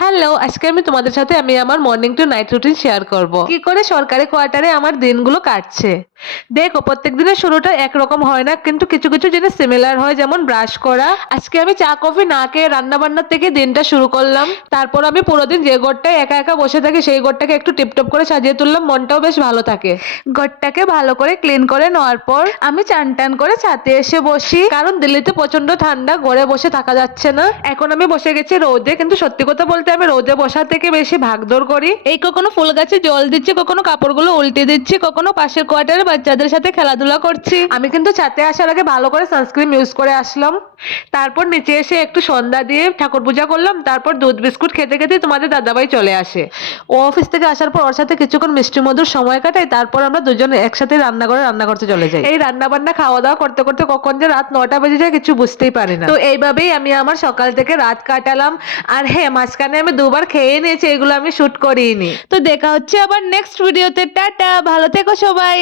Hello, আজকে আমি তোমাদের সাথে আমার morning to night routine share করব। কি করে সরকারি কোয়ার্টারে আমার দিনগুলো কাটছে। দেখো, প্রত্যেক দিনের শুরুটা একরকম হয় না, কিন্তু কিছু কিছু জিনিস সিমিলার হয়, যেমন ব্রাশ করা। আজকে আমি চা কফি না খেয়ে রান্না বান্নার থেকে দিনটা শুরু করলাম। তারপর আমি পুরো দিন যে ঘরটায় একা একা বসে থাকি সেই ঘরটাকে একটু টিপটপ করে সাজিয়ে তুললাম, মনটাও বেশ ভালো থাকে। ঘরটাকে ভালো করে ক্লিন করে নেওয়ার পর আমি চান টান করে ছাদে এসে বসি, কারণ দিল্লিতে প্রচন্ড ঠান্ডা, ঘরে বসে থাকা যাচ্ছে না। এখন আমি বসে গেছি রোদে, কিন্তু সত্যি কথা বলতে আমি রোদে বসার থেকে বেশি ভাগদৌড় করি। এই কখনো ফুল গাছে জল দিচ্ছি, কখনো কাপড়গুলো উল্টে দিচ্ছি, কখনো পাশের কোয়ার্টারে বাচ্চাদের সাথে খেলাধুলা করছি। আমি কিন্তু ছাদে আসার আগে ভালো করে সানস্ক্রিন ইউজ করে আসলাম। তারপর নিচে এসে একটু সন্ধ্যা দিয়ে ঠাকুর পূজা করলাম। তারপর দুধ বিস্কুট খেতে খেতে তোমাদের দাদাভাই চলে আসে। ও অফিস থেকে আসার পর ওর সাথে কিছুক্ষণ মিষ্টি মধুর সময় কাটাই। তারপর আমরা দুজন একসাথে রান্না করতে চলে যাই। এই রান্না বান্না খাওয়া দাওয়া করতে করতে কখন যে রাত 9টা বেজে যায় কিছু বুঝতেই পারি না। তো এইভাবেই আমি আমার সকাল থেকে রাত কাটালাম। আর হ্যাঁ, মাঝখানে আমি দুবার খেয়ে নিয়েছি, এগুলো আমি শুট করিনি। তো দেখা হচ্ছে আবার নেক্সট ভিডিওতে। টাটা, ভালো থেকো সবাই।